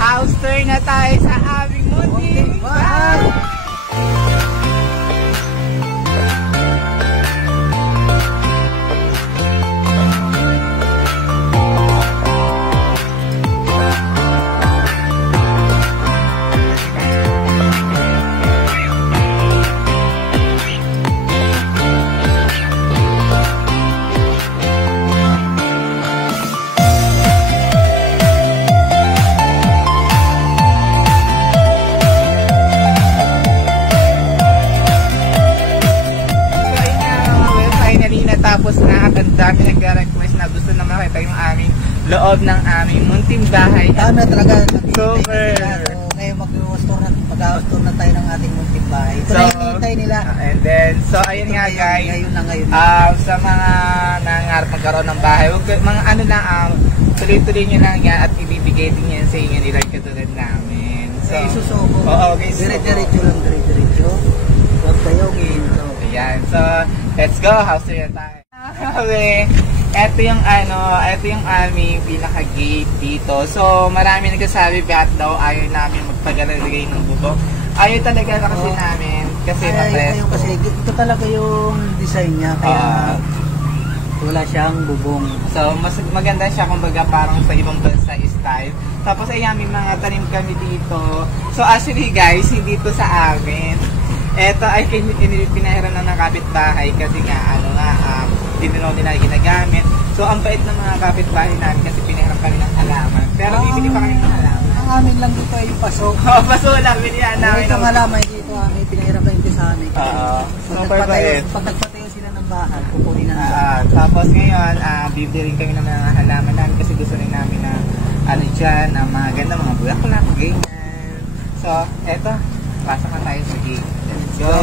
house tour na tayo sa aming munting bahay. Tapos na, ang dami nag-request na gusto na makita yung aming loob ng aming munting bahay. Tama talaga. Super! So, ngayon mag-house tour na tayo ng ating munting bahay. Ito So, na hinihintay nila. And then, so ayun nga guys. Ngayon. Sa mga nangarap magkaroon ng bahay, mga ano lang, tuloy-tuloy nyo lang yan at ibibigay din yan sa inyo nila katulad namin. So, isusuko. Oo, okay. Dire-diretso lang, dire-diretso. Huwag kayo ginto. Ayan. So, let's go. House tour na tayo. Okay. Ito yung aming pinaka-gate dito. So, marami nagsasabi bakit daw ayaw namin magpagalalagay ng bubong. Ayaw talaga na kasi namin. Kasi ayaw kasi ito talaga yung design niya. Kaya wala siyang bubong. So, mas maganda siya kumbaga parang sa ibang bansa style. Tapos ayan, may mga tanim kami dito. So, actually guys, hindi to sa amin. Ito ay pinahiram ng kapitbahay kasi nga, hindi nila ginagamit. So, ang bait ng mga kapitbahay namin kasi pinahiram kami ng halaman. Pero bibili pa kami ng halaman. Ang amin lang dito ay yung paso. Paso lang, bilihan namin. Itong halaman dito, pinahiram lang ito sa amin. Super bait. Pag nagpatayo sila ng bahay, kukunin na tapos ngayon, bibili rin kami ng mga halaman namin kasi gusto rin namin na dyan, na mga ganda, mga bulaklak, ganyan. So, eto, pasok na tayo sa gate. Let's go!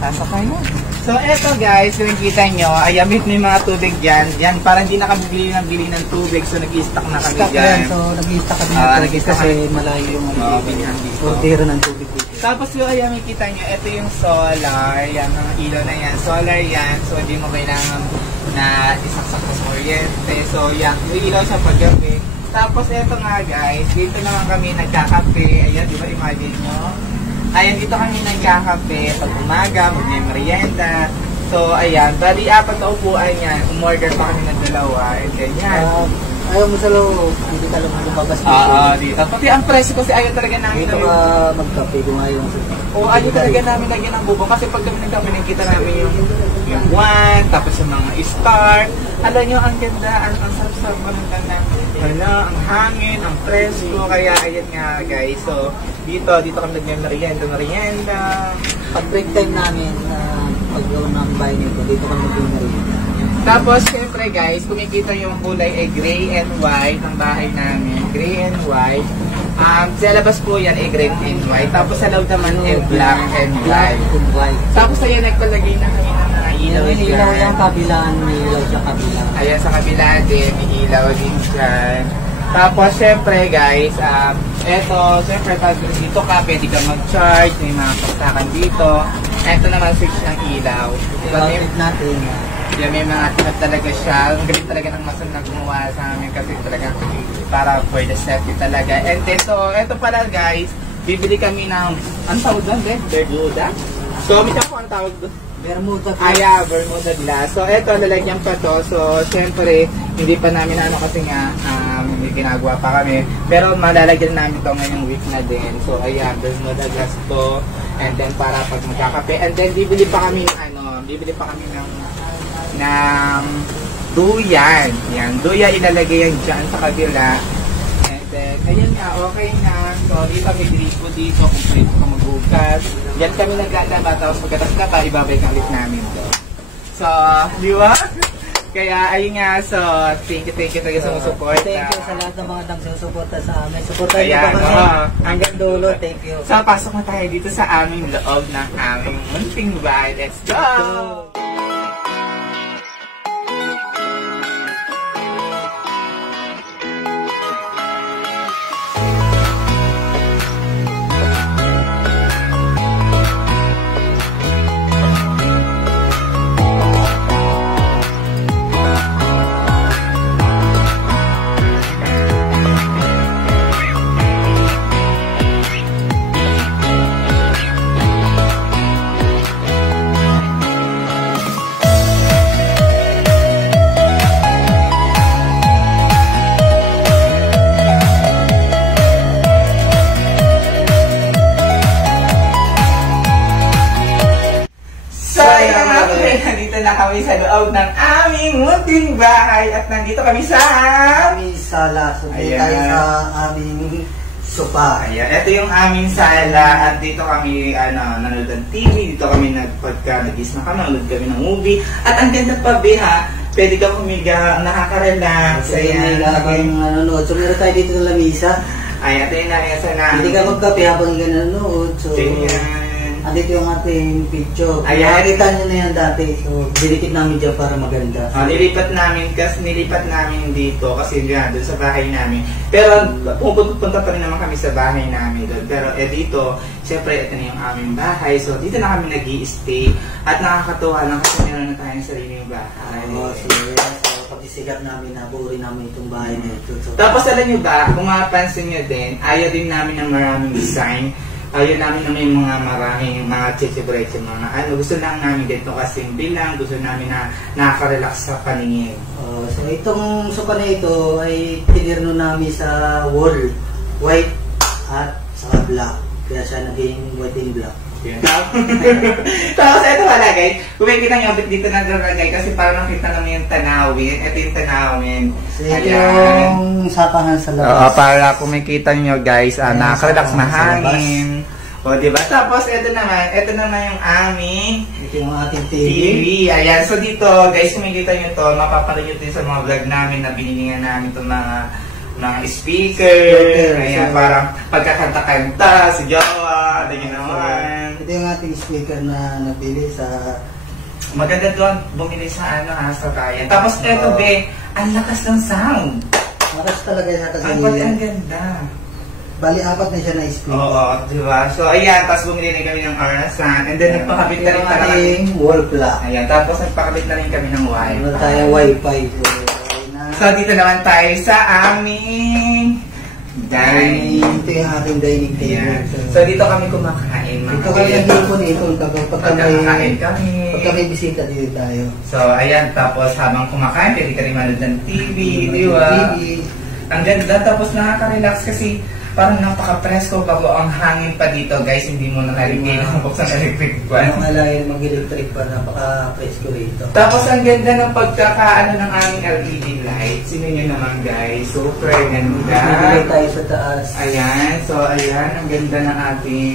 Pasok tayo. So, eto guys, kung kita nyo, ayan, may mga tubig dyan. Yan, parang hindi na kami bili ng tubig, so nag-i-stock na kami dyan. So, nag-i-stock kami kasi malayo yung tira ng tubig dito. Tapos yung ayan, may kita nyo, ito yung solar, yan, mga ilaw na yan. Solar yan, so hindi mo kailangan na isaksak sa kuryente. So, yan, ilaw siya paggabi. Tapos, eto nga guys, dito naman kami nagkakape. Ayan, di ba, imagine nyo? Ayan, dito kami nagkakape pag umaga, mag-merienda. So, ayan, bali apat na upuan yan. Umorder pa kami ng dalawa. And then, yan. Ayaw mo sa loob, hindi ka lang lumabas dito. Dito. Pati ang presyo kasi ayaw talaga namin. Dito ka magkape, gumayon. Ayaw talaga namin lagyan ng bubong. Kasi pag kami nagkape, nakita namin yung one, tapos yung mga star. Alam nyo, ang ganda, ang sarap-sarap ng ganda. Ang hangin, ang presko. Kaya, ayan nga guys. So, dito kami nagme-merienda. Pag break time namin, pag-gawa ng bahay nito, dito kami nagme-merienda. Tapos, syempre guys, kumikita yung kulay ay gray and white ng bahay namin. Gray and white. Sa labas po yan ay gray and white. Tapos sa loob naman ay black and white. Tapos ayan, nagpalagay na kami ng mga ilaw. May ilaw yung kabilaan, may ilaw sa kabilaan. Ayan, sa kabilaan din, may ilaw din dyan. Tapos, syempre guys, eto, syempre, pag dito ka, pwede ka mag-charge, may mga pagtakan dito. Eto naman, switch ng ilaw. Bakit natin? Yan, may mga tinap talaga siya. Ang galing talaga ng mason na gumawa sa amin kasi talaga para for the safety talaga. And then, so, eto pala guys, bibili kami ng, ang tawag doon, Bermuda? So, may ko ang tawag doon. Bermuda glass. Bermuda glass. So, eto, lalagyan pa to. So, syempre, hindi pa namin kasi nga, may ginagawa pa kami. Pero, malalagyan namin to ngayong week na din. So, ayan, Bermuda glass to. And then, para pag magkakape. And then, bibili pa kami ng duyan. Yan, duyan ilalagay yan dyan sa kabila. And then, ayun nga, okay na. So, dito may gripo dito kung pwede ka maghugas. Yan kami naglalaba, tapos pagkatapos na pa, ibabalik ulit namin to. So, di ba? Kaya, ayun nga, so, thank you talaga sa support. Thank you sa lahat ng mga nagsusuporta sa amin. Supportan niyo Ayan, pa kami. Hanggang dulo, thank you. So, pasok na tayo dito sa aming loob ng aming munting bahay. Let's go! munting bahay at nandito kami sa Aming sala. So, Ayan. tayo sa aming sopa. Ayan, ito yung aming sala at dito kami nanonood ng TV, dito kami nag-is na kami, nanonood kami ng movie. At ang ganda pa, ha, pwede ka humiga, nakaka-relax. So, yun habang nanonood. So, meron tayo dito ng lamisa. Ay, ito yung nasa namin. Hindi ka magkape habang hindi ka nanonood. So, Ayan. andito yung ating picture. Ayan. Nakikita nyo na yan dati. So, dinikit namin dyan para maganda. Nilipat namin dito kasi doon sa bahay namin. Pero pupunta pa rin naman kami sa bahay namin doon. Pero dito, siyempre ito na yung aming bahay. So dito na kami nag-i-stay. At nakakatuwa lang kasi meron na tayong sariling bahay. So, pag-isigat namin na buurin namin itong bahay na ito. So, Tapos alam nyo ba, kung mapapansin nyo din, ayaw din namin ng maraming design. Ayaw namin na may maraming mga chichi-brechi, mga gusto lang namin dito kasi bilang, gusto namin na nakaka-relax sa paningin. so, itong sopa na ito ay tinirno namin sa wall. White at saka black. Kaya siya naging white and black. Yun. Tapos ito pala guys, kung makikita nyo dito naglagay kasi para makita naman yung tanawin. Ito yung tanawin. So, yung sapahan sa labas. Para kung makikita nyo guys, nakaka-relax na hangin. O diba? Tapos ito naman yung aming Ito yung ating TV. TV. Ayan. So dito guys, kung makikita nyo to, mapapanood nyo din sa mga vlog namin na binilingan namin itong mga speaker. Ayan, parang pagkakanta-kanta, si Jowa, ito naman. Ito yung ating speaker na nabili sa... Maganda doon, bumili sa sa bayan. Tapos eto be, ang lakas ng sound. Maras talaga siya kasi... Ang ganda. Bali, 4 na siya na speaker. Oo, diba? So ayan, tapos bumili na kami ng Arasan. And then nagpakabit na rin talaga. ating wall plug. Ayan, tapos nagpakabit na rin kami ng wifi. Meron tayong wifi. So dito naman tayo sa aming dining. Ito yung ating dining table. Ayan. So dito kami kumakain. Ito kami nag-ipon ito. Pagkakain kami. Pagka may bisita dito tayo. So ayan, tapos habang kumakain, pwede ka rin manood ng TV, di ba? Ang ganda, tapos nakaka-relax kasi parang napaka-presko bago ang hangin pa dito, guys. Hindi mo na narinig ang buksan ng electric fan. Ano nga lang mag-electric fan, napaka-presko rito. Tapos ang ganda ng pagkakaano ng aming LED light. Sino nyo naman, guys? Super ganda. Nagigay tayo sa taas. Ayan, so ayan, ang ganda ng ating...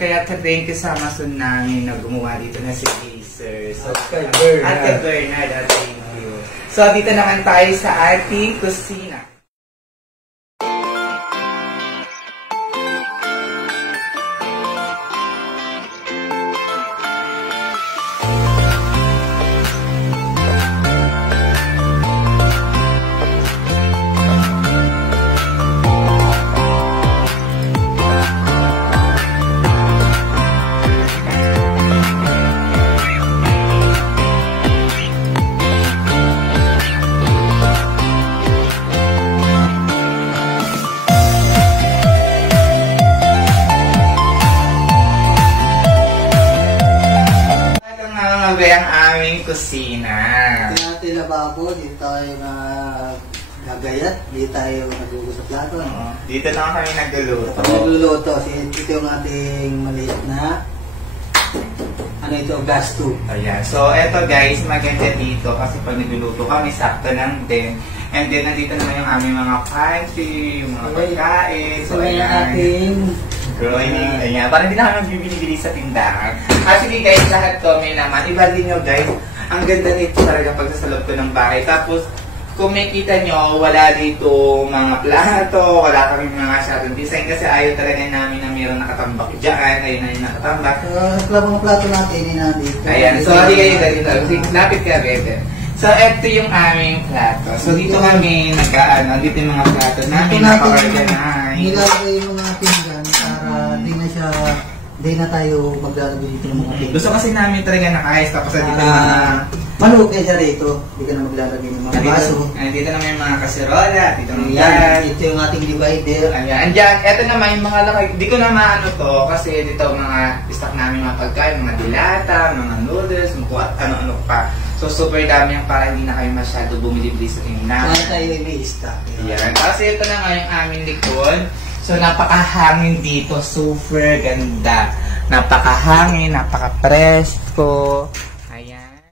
Kaya thank you sa Amazon namin na gumawa dito na si Acer. So, At kay Bernard, thank you. So dito naman tayo sa ating kusina. Ang aming kusina. Ito yung ating lababo. Dito tayo gagayat. Dito tayo nagugo sa plato. Dito lang kami nagluluto. Kapag nagluluto, ito yung ating maliit na gas tube. Ayan. So, eto guys, maganda dito kasi pag nagluluto kami, sakto lang din. And then, nandito naman yung aming mga pantry, yung mga pagkain. So, yung ayan. ating Growing. Ayan. Parang hindi na kami bibili sa tindahan. Actually guys, lahat to may naman. Iba din nyo guys. Ang ganda nito talaga pag sa loob ko ng bahay. Tapos, kung makita nyo, wala dito mga plato, wala kami mga shadow design kasi ayaw talaga namin na mayroong nakatambak dyan. Ayun na yung nakatambak. mga plato natin, nandito. Ayan. So, hindi kayo dito. Lapit ka, Bebe. So, ito yung aming plato. So, dito kami dito yung mga plato namin. Naka-organize. Nilalagay yung mga pinggan para hindi na tayo maglalagay dito ng mga pinggan. Gusto kasi namin talaga nakaayos. Tapos, dito maluwag na siya rito. Hindi ka na maglalagay ng mga baso. Dito naman yung mga kaserola. Dito naman Ayan. Ito yung ating divider. Ayan. Andyan. Ito naman yung mga lakay. Di ko na maano to. Kasi dito mga stock namin mga pagkain. Mga dilata, mga noodles, at ano-ano pa. So, super dami yung para hindi na kayo masyado bumili-bili sa tindahan. Saan tayo may stock? Ayan. Kasi ito na nga yung aming likod. So, napakahangin dito. Super ganda. Napakahangin, napaka-presko. Ayan.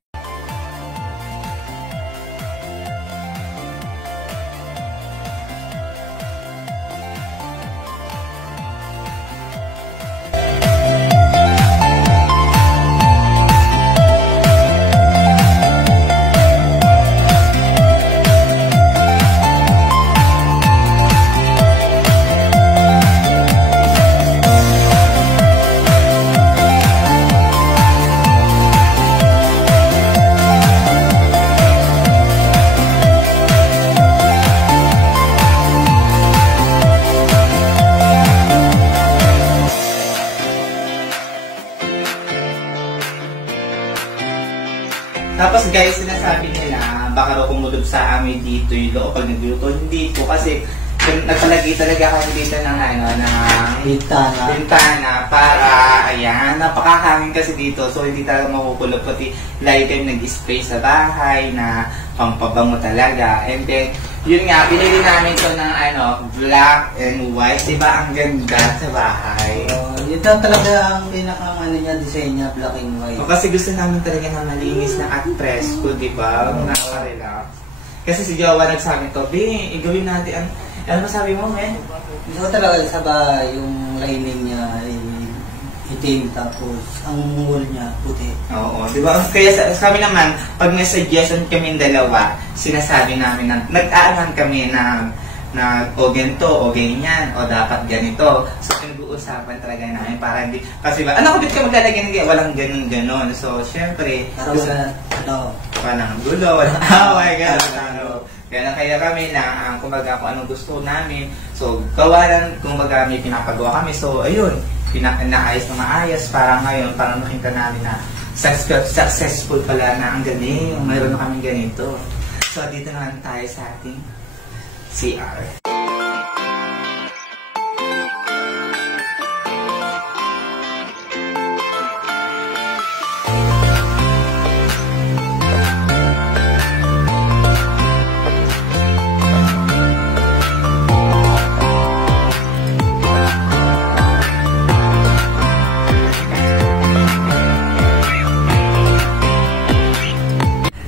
Tapos guys, sinasabi nila, baka raw kumulob sa amin dito yung loob pag nagluto. Hindi po kasi nagpalagay talaga kami dito ng bintana para, ayan, napakahangin kasi dito. So, hindi talaga makukulog. Pati lagi kayo nag-spray sa bahay na pampabango talaga. And then, yun nga, pinili namin ito ng black and white. Diba ang ganda sa bahay? Yun talaga ang design niya, black and white. Kasi gusto namin talaga na malinis na at fresco, diba? Nakaka-relax. Kasi si Jowa nagsabi to, igawin natin ano masabi mo, men? Gusto ko talaga sa bahay, yung lining niya ay itim, tapos ang wall niya puti. Oo, di ba? Kaya sabi naman, pag may suggestion kami dalawa, sinasabi namin na nag-aaral kami na o ganito, o ganyan, o dapat ganito. So, pinag-uusapan talaga namin para hindi, kasi ba, kapit ka maglalagyan ng walang ganun-ganon. So, syempre, walang gulo, walang away, gano'n. Kaya kami na, kumbaga kung anong gusto namin. So, gawa lang, kumbaga may pinapagawa kami. So, ayun, naayos na maayos. Para ngayon, para makita namin na successful pala na ang galing. Mayroon na kaming ganito. So, dito naman tayo sa ating CR.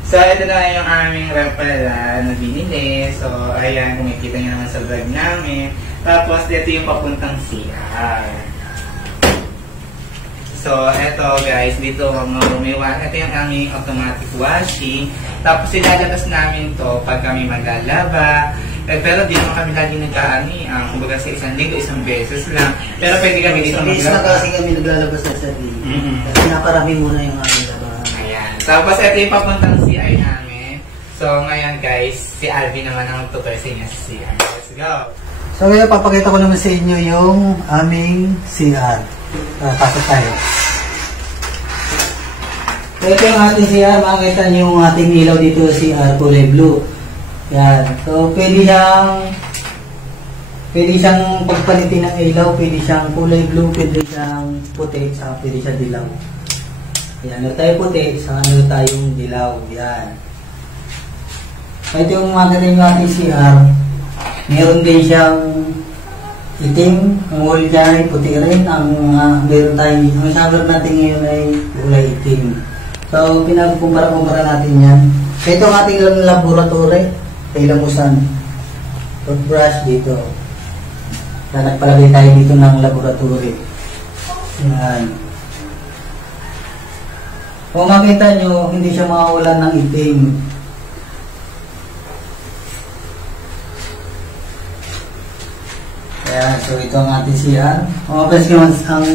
So, ito na yung aming rep pala na binili. So, ayan, kung makikita nyo naman sa vlog namin. Tapos, dito yung papuntang CR. So, ito guys, dito rumiwan. Ito yung aming automatic washing. Tapos, ilalabas namin to pag kami maglalaba. Pero di naman kami lagi kumbaga sa isang linggo, isang beses lang. Pero pwede kami dito maglaba. Isang na kasi kami naglalabas sa sarili. Kasi naparami muna yung aming laba. Tapos, ito yung papuntang CR namin. So, ngayon guys, si Alvin naman ang tutur sa inyo sa CR. Let's go! So, ngayon, papakita ko naman sa inyo yung aming CR. Pasok tayo. So, ito yung ating CR. Makikita nyo yung ating ilaw dito sa CR, kulay blue. Yan. So, pwede siyang pagpalitin ng ilaw, pwede siyang kulay blue, pwede siyang puti, saka pwede siyang dilaw. Yan, tayo puti, saka tayong dilaw. Yan. Ito yung maganda yung ating CR. Meron din siyang itim, ang wall dyan ay puti rin. Meron tayong, ang shower natin ngayon ay kulay itim. So, pinagkumpara-kumpara natin yan. Ito ang ating laboratory, kay Lamusan. Toothbrush dito. So, nagpalagay tayo dito ng laboratory. Yan. Kung makita nyo, hindi siya makawalan ng itim. Ayan, so ito ang ating CR. Kung mapansin nyo, ang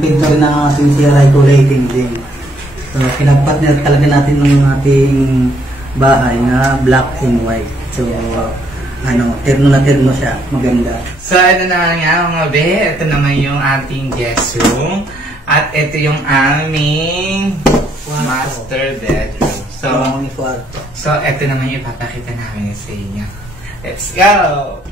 pintor ng ating CR ay kulay itim din. So, pinagpat na talaga natin ng ating bahay na black and white. So, terno na terno siya. Maganda. So, ito naman nga mga be. Ito naman yung ating guest room. At ito yung aming master bedroom. So, ito naman yung ipapakita namin sa inyo. Let's go!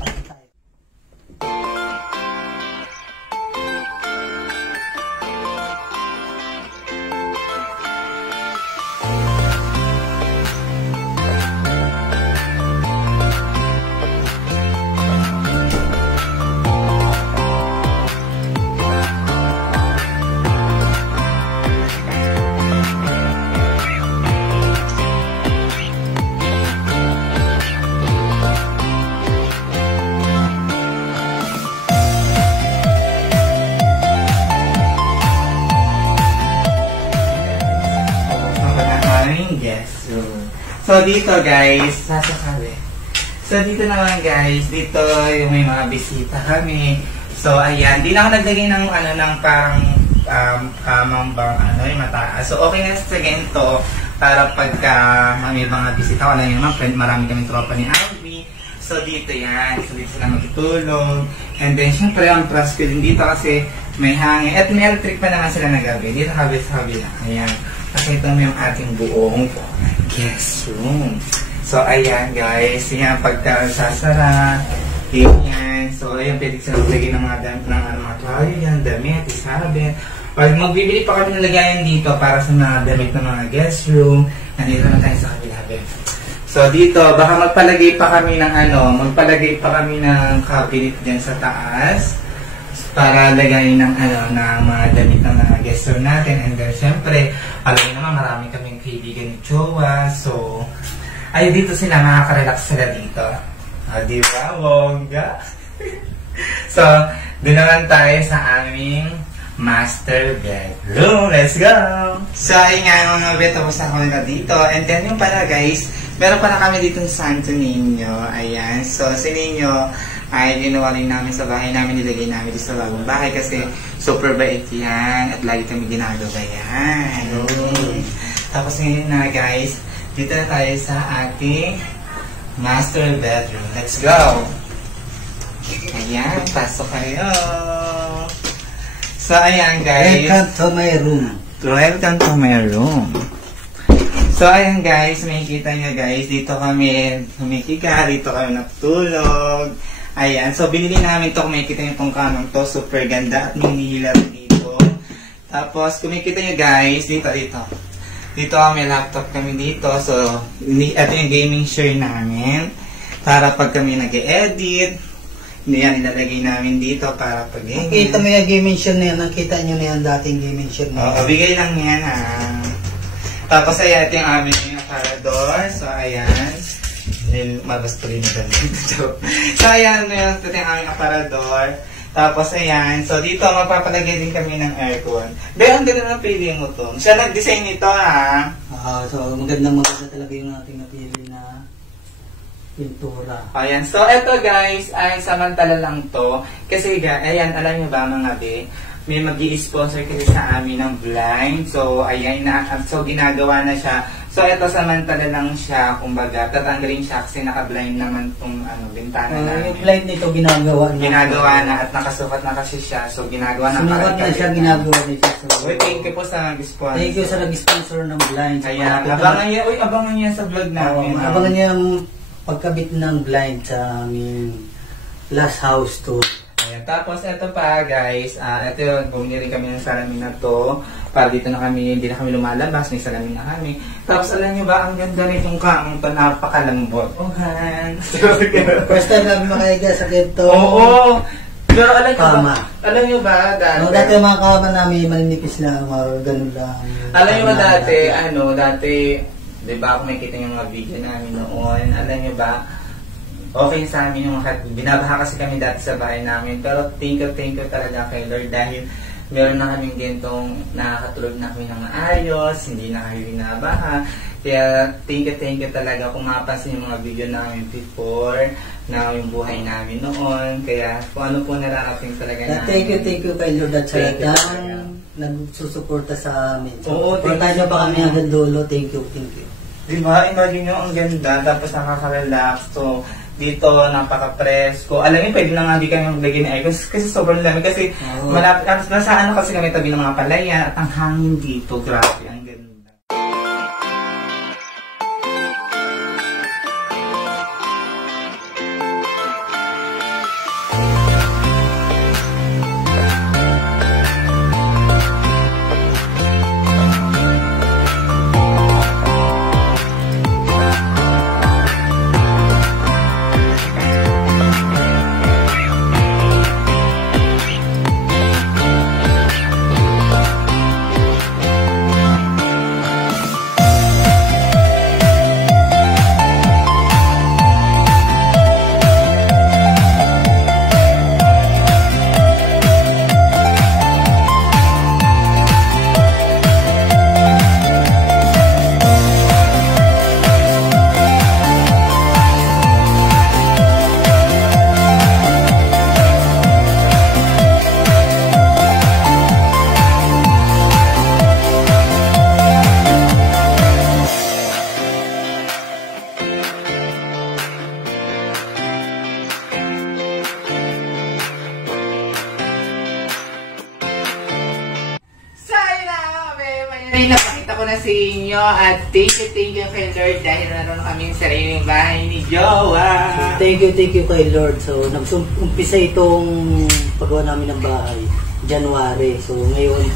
So, dito guys, sasasabi. So, dito naman guys, dito yung may mga bisita kami. So, ayan, di na ako naglagay ng, ng parang kamang bang, yung mataas. So, okay na sa ganito para pagka may mga bisita, wala yung mga marami kami tropa ni Alvin. So, dito yan. So, dito sila magtutulog. And then, syempre, ang trust ko din dito kasi may hangin. At may electric pa naman sila na gabi. Dito habi-habi lang. Ayan. Kasi ito yung ating buong guest room. So, ayan guys, yan, pagka sasara, yan. So, ayan, pwede silang lagay ng mga mga tuwalya yan, damit, isabit. Pag magbibili pa kami ng lagayan dito para sa mga damit ng mga guest room, nandito naman tayo sa kabila. So, dito, baka magpalagay pa kami ng cabinet dyan sa taas para lagay ng mga damit ng mga guest room natin. And then, syempre, alam niyo naman, marami kaming kaibigan ni Jowa. So, ay, dito sila, makaka-relax sila dito. Di ba? Bongga. So, doon naman tayo sa aming master bedroom. Let's go! So, ayun nga, mga bet, tapos ako na dito. And then, yung pala, guys, meron pala kami dito sa Santo Niño. Ayan. So, si Niño ay ginawa rin namin sa bahay namin, nilagay namin dito sa bagong bahay kasi super bait yan at lagi kami ginagawa yan. Tapos ngayon na guys, dito na tayo sa ating master bedroom. Let's go! Ayan, pasok kayo! So, ayan guys. Welcome to my room. Welcome to my room. So, ayan guys, makikita nyo guys, dito kami humikiga, dito kami natulog. Ayan, so binili namin to, kumikita nyo itong kanong to, super ganda at minihila dito. Tapos, kumikita nyo guys, dito. Dito may laptop kami dito, so ito yung gaming chair namin. Para pag kami nag-edit, yan ilalagay namin dito para pag Nakita mo yung gaming chair na yan, nakita nyo na yan dating gaming chair na yan. Oo, bigay lang yan ha. Tapos ayan, ito yung aming aparador. So ayan. Mabas tuloy na ganito. So ayan, ito yung aming aparador. Tapos ayan, so dito magpapalagay din kami ng aircon. Pero ang ganda ng pili mo to. Siya nag-design nito ha. So maganda talaga yung ating napili na pintura. Ayan, so eto guys, ay samantala lang to. Kasi ayan, alam niyo ba mga be, may mag-i-sponsor kasi sa amin ng blind. So, ayan so ginagawa na siya. So, ito samantala lang siya. Kumbaga, tatanggalin siya kasi naka-blind naman itong bintana namin. Yung blind nito ginagawa na. Ginagawa na at nakasukat na kasi siya. So, ginagawa na. Sumagot na siya, ginagawa na siya. So, thank you po sa nag-sponsor. Thank you sa nag-sponsor ng blind. Ayan, abangan niya sa vlog namin. Abangan niya yung pagkabit ng blind sa aming last house tour. Ayan. Tapos, ito pa guys, ito yun, bumili rin kami ng salamin na to. Para dito na kami, hindi na kami lumalabas, may salamin na kami. Tapos, alam nyo ba, ang ganda nitong kamong to, napakalambot. Oh, Hans. First time namin makahiga sa ganito. Oo. Pero alam nyo ba, dati? Dati yung mga kama namin, malinipis lang, ganun lang. Alam nyo ba dati, di ba, kung makikita yung mga video namin noon, alam nyo ba, okay sa amin yung binabaha kasi kami dati sa bahay namin. Pero thank you talaga kay Lord dahil meron na kaming gentong nakakatulog na kami ng ayos, hindi na kayo binabaha. Kaya thank you talaga kung mapapansin yung mga video namin before na yung buhay namin noon. Kaya kung ano po nararating talaga namin. Thank you kay Lord at talagang nagsusuporta sa amin. Oo, supportahan nyo pa kami hanggang dulo. Thank you. Diba? Imagine nyo, ang ganda. Tapos nakaka-relax. So, dito, napaka-presko. Alam niyo, pwede na nga di kami maglagay ng aircon kasi sobrang lamig. Kasi malapit, nasa ano kasi kami tabi ng mga palayan at ang hangin dito. Grabe, ang ganda. Napakita ko ko na sa inyo at thank you kay Lord dahil naroon kami sa sariling bahay ni Jowa. So, thank you kay Lord. So, nag-umpisa itong paggawa namin ng bahay, January. So, ngayon,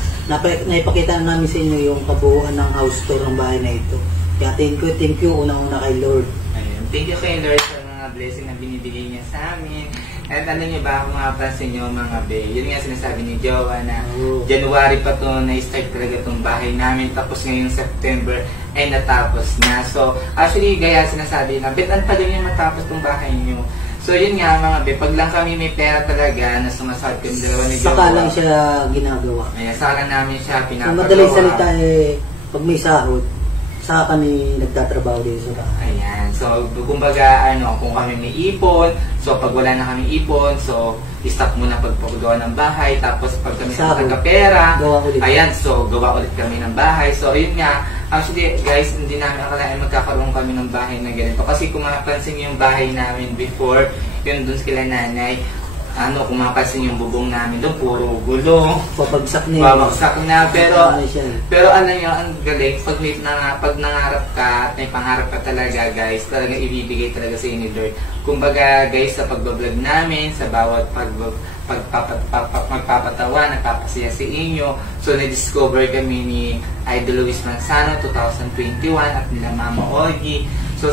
naipakita na namin sa inyo yung kabuuan ng house tour ng bahay na ito. Kaya thank you unang-una kay Lord. Ayun, thank you kay Lord sa mga blessing na binibigay niya sa amin. At alam niyo ba, kung mapapansin niyo mga be, yun nga sinasabi ni Jowa na January pa to na-start talaga itong bahay namin, tapos ngayong September ay natapos na. So, actually, gaya sinasabi na, bet ang tagal niya matapos itong bahay niyo. So, yun nga mga be, pag lang kami may pera talaga na sumasahod kami dalawa ni Jowa. Saka lang siya ginagawa. Ayan, saka lang namin siya pinapagawa. Ang madaling salita pag may sahod, saka kami nagtatrabaho dito sa bahay. Ayan. So, kumbaga, kung kami may ipon, so pag wala na kami ipon, so, i-stop muna pagpagawa ng bahay, tapos pag kami nagkapera, ayan, so, gawa ulit kami ng bahay. So, yun nga, actually, guys, hindi namin akalain magkakaroon kami ng bahay na ganito. Kasi kung mapapansin yung bahay namin before, yun dun sila nanay, kung mapapansin yung bubong namin doon, puro gulo. Papagsak na. Pero alam nyo, ang galing, pag nangarap ka at may pangarap ka talaga, guys, talaga ibibigay talaga sa inyo, Lord. Kumbaga, guys, sa pagbablog namin, sa bawat magpapatawa, nagpapasaya sa inyo. So, na-discover kami ni Idol Luis Manzano 2021 at nila Mama Ogie. So,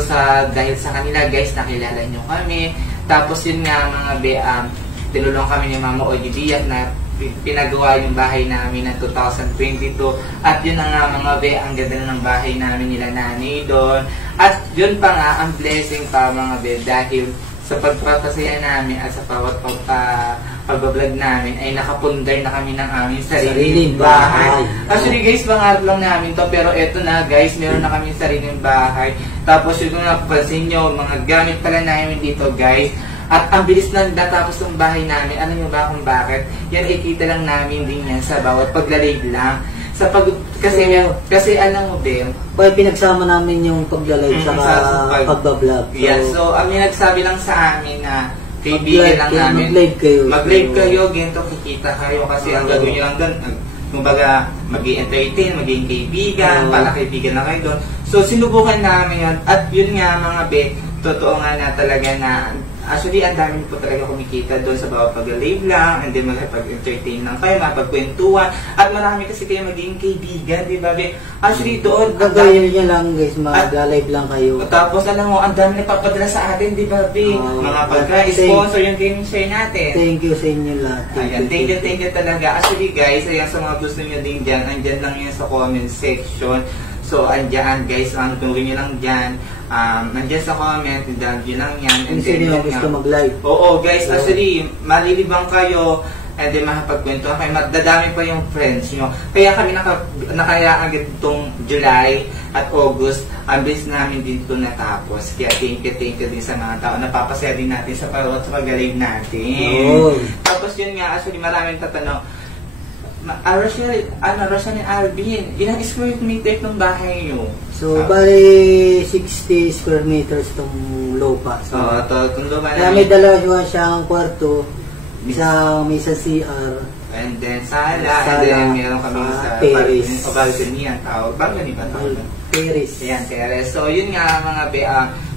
dahil sa kanila, guys, nakilala nyo kami. Tapos, yun nga, mga tinulong kami ni Mama Ogie Diaz na pinagawa yung bahay namin ng 2022. At yun na nga mga be, ang ganda na ng bahay namin nila nanay doon. At yun pa nga, ang blessing pa mga be, dahil sa pagpapasaya namin at sa bawat pagbablog namin ay nakapundar na kami ng aming sariling bahay. Actually guys, pangarap lang namin to, pero eto na guys, meron na kami sariling bahay. Tapos yun kung napapansin nyo, mga gamit pala namin dito guys. At ang bilis na natapos ng bahay namin. Alam niyo ba kung bakit? Yan ikita lang namin din yan sa bawat paglalig lang. Kasi alam mo din, pinagsama namin yung paglalig sa pagbablog. So ang nagsabi lang sa amin na kaibigan lang namin. Mag-live kayo, ganito kikita kayo. Kasi ang gagawin nyo lang doon, kumbaga mag-i-entertain, maging kaibigan, para kaibigan lang kayo doon. So sinubukan namin yun. At yun nga mga be, totoo nga na talaga na actually, ang dami po talaga kumikita doon sa bawat pag-live lang, and then mag-entertain lang kayo, mapagkwentuhan, at marami kasi kayo maging kaibigan, di ba? Actually, doon, gagawin niya lang guys, mag-live lang kayo. Tapos, alam mo, ang dami nagpapadala sa atin, di ba? Mga pagka-sponsor yung gaming share natin. Thank you sa inyo lahat. Ayan, thank you talaga. Actually, guys, ayan, sa mga gusto nyo din dyan, andyan lang yun sa comment section. So, andyan, guys, ang tuloy nyo lang dyan. Nandiyan sa comment, i-dab nyo lang yan. And then, sino gusto mag-live? Oo, guys, actually, malilibang kayo, and then makapagkwento kayo, magdadami pa yung friends nyo. Kaya kami nakaya agad itong July at August, ang bilis namin din ito natapos. Kaya thank you din sa mga tao. Napapasaya din natin sa parot sa pag-live natin. Tapos yun nga, actually, maraming tatanong, Rochelle and Alvin, ilang square meter itong bahay nyo? So, bali 60 square meters itong lupa. So, itong lupa na. May dalawa siyang kwarto, may isang CR. And then sala, and then meron kami sa balcony ang tawag. Balcony ba tawag? Terrace. Ayan, terrace. So, yun nga mga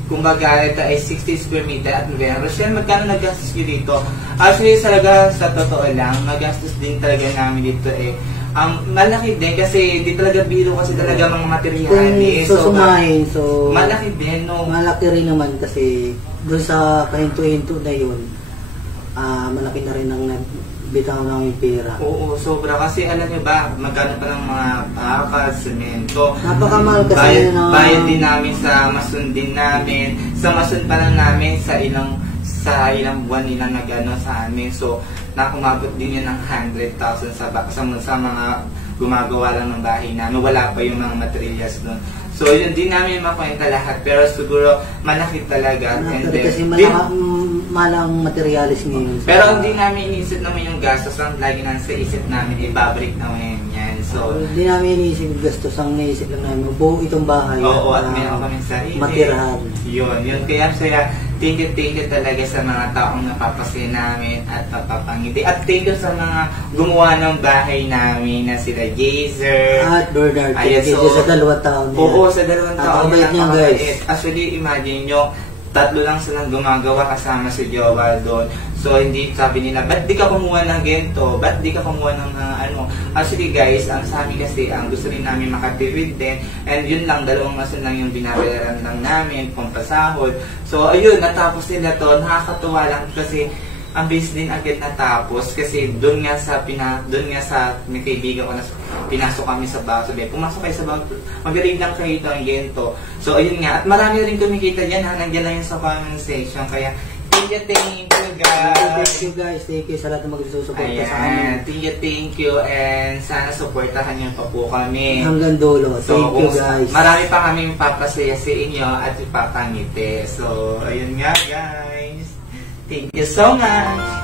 kumbaga, ito ay 60 square meter at Rochelle, magkano nagastos nyo dito? Actually, talaga, sa totoo lang, nagastos din talaga namin dito malaki din kasi di talaga biro kasi talaga mga materialis. So, sumahin. So, malaki din, no? Malaki rin naman kasi doon sa kahinto-hinto na yun, malaki na rin ang bitaw namin pera. Oo, sobra. Kasi alam nyo ba, magkano pa ng mga bakal, semento. Napakamahal kasi bayad din namin sa masun din namin. Sa masun pa lang namin sa ilang buwan nilang nagano sa amin. So, nakumabot din yun ng 100,000 sa mga gumagawa lang ng bahay namin. Wala pa yung mga materials doon. So, yun din namin makwenta lahat. Pero siguro, malaki talaga. Kasi malang materialis ngayon. Pero hindi namin iniisip naman yung gastos. Ang lagi nang sa isip namin, ibabalik naman yan. So, hindi namin iniisip yung gastos. Ang naisip lang namin, buo itong bahay. Oo, at meron kami sarili. Matirahan. Yun. Kaya thank you talaga sa mga taong napapasaya namin at napapangiti. At thank you sa mga gumawa ng bahay namin na sila Jazer. At Bernard, Ayan, thank you sa 2 taon niya. Oo, sa 2 taon Napakabait niya, guys. Actually, imagine nyo, 3 lang silang gumagawa kasama si Jowa doon. So, hindi sabi nila, ba't di ka kumuha ng gento? Ba't di ka kumuha ng ano? Actually guys, ang sabi kasi, ang gusto rin namin makatipid din. And yun lang, 2 mason lang yung binabayaran lang namin, pampasahod. So, ayun, natapos nila to. Nakakatuwa lang kasi ang bilis din agad natapos kasi doon nga sa may kaibigan ko na pinasok kami sa bago. Sabi, pumasok kayo sa bago, magaling lang kayo ito ang gento. So, ayun nga. At marami rin kumikita dyan ha. Nandiyan lang yung sa comment section. Kaya, thank you guys. Thank you guys. Thank you sa lahat ng magsusuporta sa amin. Thank you. And sana supportahan niyo pa po kami. Hanggang dulo. Thank you guys. Marami pa kami papasaya sa inyo at ipapangiti. So, ayun nga guys. Thank you so much.